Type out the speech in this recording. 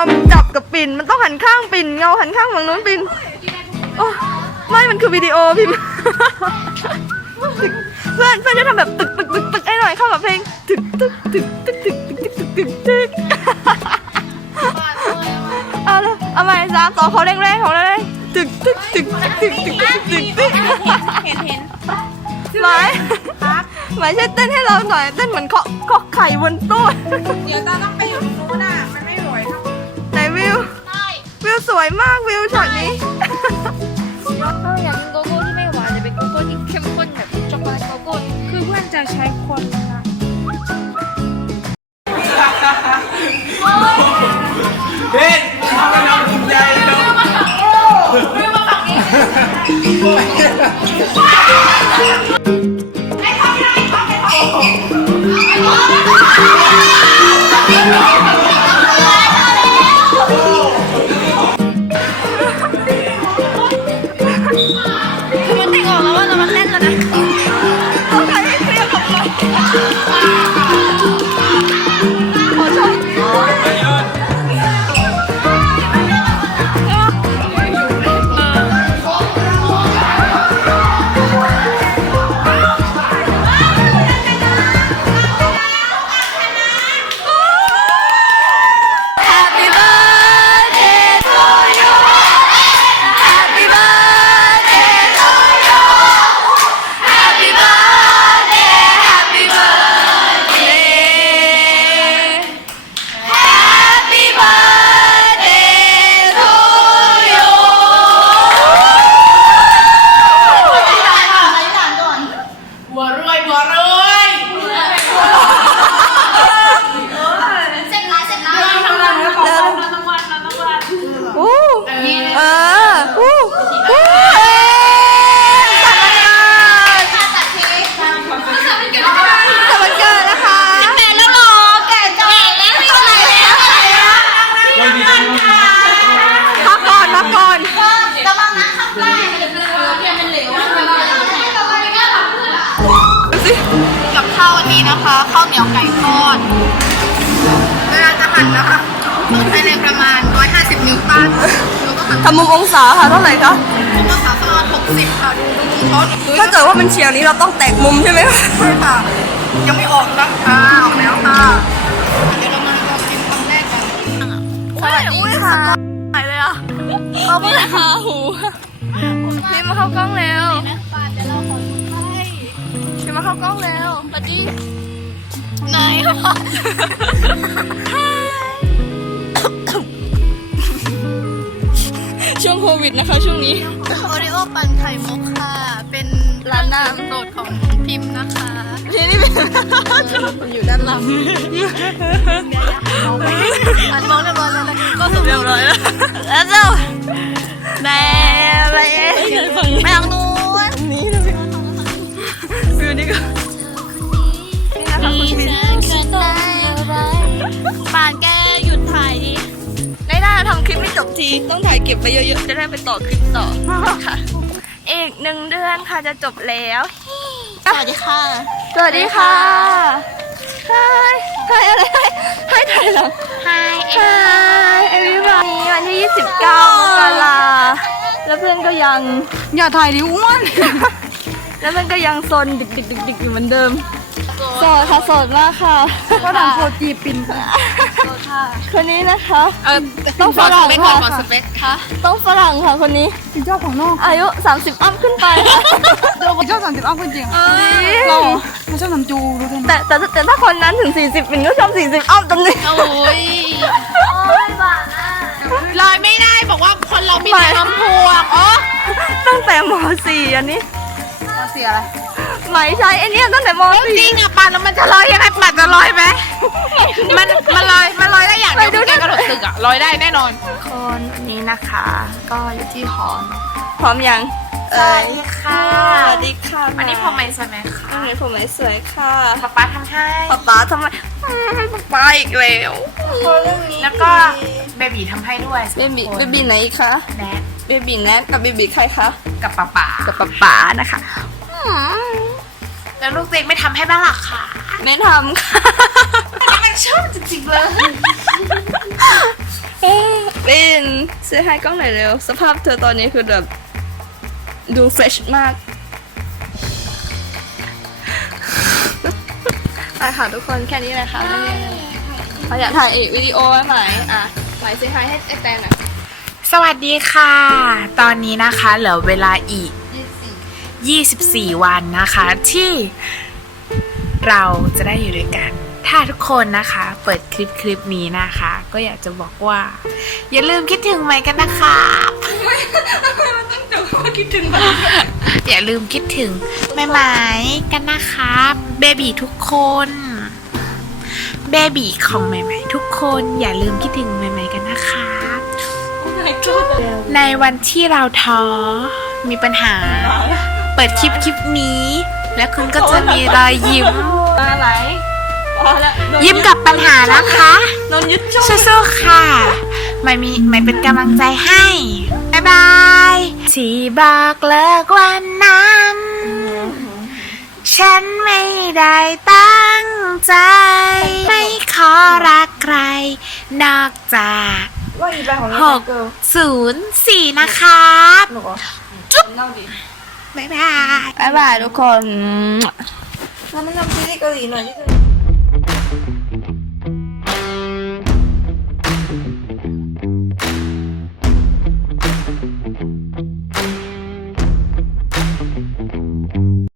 ามจับกับปิ่นมันต้องหันข้างปิ่นเงาหันข้างฝั่งนู้นปิ่นโอ้ไม่มันคือวิดีโอพิมพ์เพื่อนเพื่อนจะทำแบบตึกตึกตึกตึกไอ้หน่อยเข้ากับเพลงตึกตึกตึกตึกตึกตึกตึกตึกตึกเอาเลยเอาใหม่สามสองขอแรงๆขอแรงๆตึกตึกตึกตึกตึกตึกตึกตึกเห็นเห็นหมายหมายช่วยเต้นให้เราหน่อยเต้นเหมือนเคาะเคาะไข่บนตู้เดี๋ยวตาต้องไปอยู่ตรงนู้นน่ะ ไหนวิววิวสวยมากวิวฉากนี้เราอยากกินโกโก้ที่ไม่หวานจะเป็นโกโก้ที่เข้มข้นแบบช็อกโกแลตโกโก้คือเพื่อนจะใช้คนนะคะเฮ้ยทำให้เราภูมิใจเนาะคือ ข้าวเหนียวไก่ทอดเวลาจะหั่นนะคะต้องใช้แรงประมาณ 150 นิ้วต้านแล้วก็หั่นทำมุมองศาค่ะเท่าไหร่คะก็สาประมาณ 60 ค่ะดูดูมุมเขาดูถ้าเกิดว่ามันเฉียงนี้เราต้องแตกมุมใช่ไหมคะใช่ค่ะ ยังไม่ออกนะอ่าออกแล้วค่ะเดี๋ยวเรามาลองกินคำแรกกันสวัสดีค่ะไหนเลยอะเขาเพิ่งหาหูพี่มาเข้ากล้องแล้วปาเดี๋ยวเราขอดูให้พี่มาเข้ากล้องแล้วปาดี้ ไหนช่วงโควิดนะคะ ช่วงนี้ โอริโอปั่นไข่มุกค่ะ เป็นร้านน้ำเครื่องดื่มโปรดของพิมพ์นะคะพี่นี่เป็นอยู่ด้านหลังอันมองเรียบร้อยแล้วนะก็สมเรียบร้อยแล้วแล้วเจ้าแม่อะไรเอ๊ะแม่งนู้ คะคุณบินป่านแกหยุดถ่ายดิได้ได้ทำคลิปไม่จบที ต้องถ่ายเก็บไปเยอะๆ จะได้ไปต่อคลิปต่อค่ะ อีกหนึ่งเดือนค่ะจะจบแล้ว สวัสดีค่ะ สวัสดีค่ะฮายฮายอะไรฮายถ่ายหลัง Hi ฮายเอวิวันนี้วันที่ 29 มกราแล้วเพื่อนก็ยัง อย่าถ่ายดิอ้วน แล้วเพื่อนก็ยังซนดิกดิกดิกดิกอยู่เหมือนเดิม โสดค่ะโสดมากค่ะก็ทำโฟจีปินค่ะคนนี้นะคะ เออต้องฝรั่งสเปคก่อนค่ะขอสเปคค่ะต้องฝรั่งค่ะคนนี้เป็นเจ้าของนอกอายุ 30 อัพขึ้นไปค่ะเราเจ้าสามสิบอ้าวจริงจริงเราไม่ชอบน้ำจูรู้ไหมแต่แต่แต่ถ้าคนนั้นถึง 40เป็นก็ชอบ 40 อัพตรงนี้ โอ้ยลอยไม่ได้บอกว่าคนเรามีแต่น้ำพวงอ๋อตั้งแต่ม .4 อันนี้เสียอะไร ไหมใช่ไอเนี้ยตั้งแต่มจริงอะปานแล้วมันจะลอยยังไงปานจะลอยไหมมันมันลอยมันลอยได้อย่างเดียวคือแกกระโดดตึกอะลอยได้แน่นอน4คนวันนี้นะคะ ก็อยู่ที่หอพร้อมยังสวัสดีค่ะสวัสดีค่ะอันนี้พอไหมสวยไหมคะอันนี้ผมไม่สวยค่ะป๊าป๊าทำให้ป๊าป๊าทำไมอืมป๊าป๊าอีกแล้วแล้วก็เบบีทำให้ด้วยเบบีเบบีไหนอีกคะแนทเบบีแนทกับเบบีใครคะกับป๊าป๊ากับป๊าป๊านะคะอืม แล้วลูกเด็กไม่ทำให้บ้างหรอคะไม่ทำค่ะมันชอบจริงๆเลยเอ๊ะลินเซฮายกล้องหน่อยเร็ว สภาพเธอตอนนี้คือแบบดูเฟรชมากไปค่ะทุกคนแค่นี้เลยค่ะไม่มีอะไรเราอยากถ่ายอีกวิดีโอไว้ไหมอะไหมเซฮายให้ไอแตนหน่อย สวัสดีค่ะ ตอนนี้นะคะเหลือเวลาอีก 24 วันนะคะ ที่เราจะได้อยู่ด้วยกัน ถ้าทุกคนนะคะ เปิดคลิปคลิปนี้นะคะ ก็อยากจะบอกว่า อย่าลืมคิดถึงไหมกันนะคะอย่าลืมคิดถึงแม่ไหมกันนะคะเบบีทุกคนเบบีของใหม่ๆ ทุกคนอย่าลืมคิดถึงใหม่ๆกันนะคะ ในวันที่เราท้อมีปัญหาเปิดคลิปคลิปนี้ แล้วคุณก็จะมีรอยยิ้ม มาไหมพอแล้วโดนยิ้มกับปัญหานะคะโดนยึดช่องสู้ๆค่ะไม่มีไม่เป็นกำลังใจให้ บ๊ายบาย ที่บอกเลิกวันนั้น ฉันไม่ได้ตั้งใจ ไม่ขอรักใคร นอกจากว่าอีแบงของหเรากเกิลศูนย์สี่นะครับหนูก็จุ๊บเน่าดิ บ๊ายบาย บ๊ายบายทุกคน เรามาทำซีรีส์เกาหลีหน่อยที่เธอ